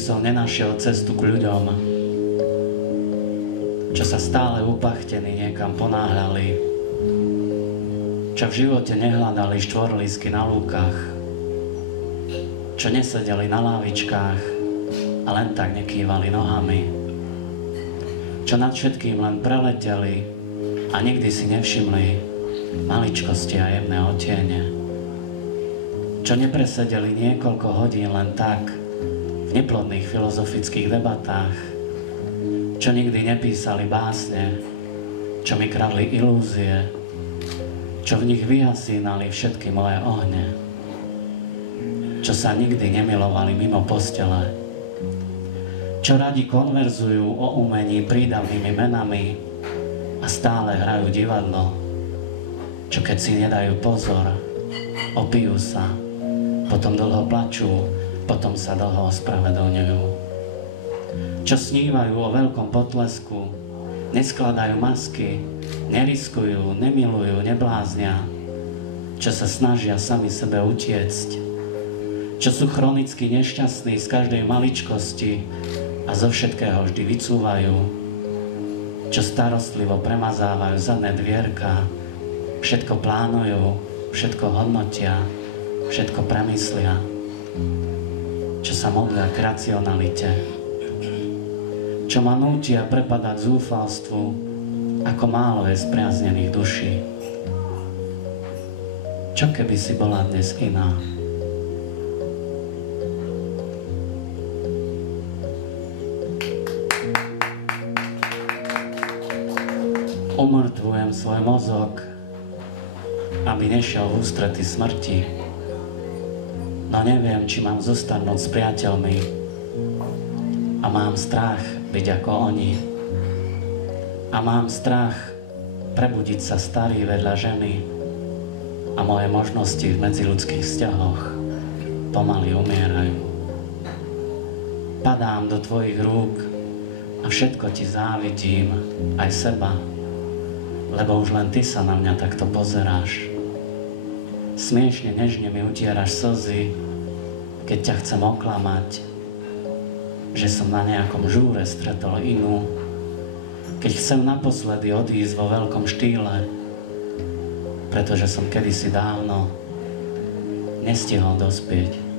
som nenašiel cestu k ľuďom, čo sa stále upachtení niekam ponáhľali, čo v živote nehľadali štvorlísky na lúkach, čo nesedeli na lavičkách a len tak nekývali nohami, čo nad všetkým len preleteli a nikdy si nevšimli maličkosti a jemné otiene, čo nepresedeli niekoľko hodín len tak v neplodných filozofických debatách, čo nikdy nepísali básne, čo mi kradli ilúzie, čo v nich vyhasínali všetky moje ohne, čo sa nikdy nemilovali mimo postele, čo radi konverzujú o umení prídavnými menami a stále hrajú divadlo, čo keď si nedajú pozor, opijú sa, potom dlho plačú, potom sa dlho ospravedlňujú, čo snívajú o veľkom potlesku, neskladajú masky, neriskujú, nemilujú, nebláznia, čo sa snažia sami sebe utiecť, čo sú chronicky nešťastní z každej maličkosti a zo všetkého vždy vycúvajú, čo starostlivo premazávajú zadné dvierka, všetko plánujú, všetko hodnotia, všetko premyslia, čo sa modlia k racionalite, čo ma nútia prepadať zúfalstvu, ako málo je spriaznených duší. Čo keby si bola dnes iná? Umrtvujem svoj mozog, aby nešiel v ústrety smrti. No neviem, či mám zostarnúť s priateľmi a mám strach byť ako oni. A mám strach prebudiť sa starý vedľa ženy a moje možnosti v medziľudských vzťahoch pomaly umierajú. Padám do tvojich rúk a všetko ti závidím, aj seba, lebo už len ty sa na mňa takto pozeráš. Smiešne nežne mi utieraš slzy, keď ťa chcem oklamať, že som na nejakom žúre stretol inú, keď chcem naposledy odísť vo veľkom štýle, pretože som kedysi dávno nestihol dospieť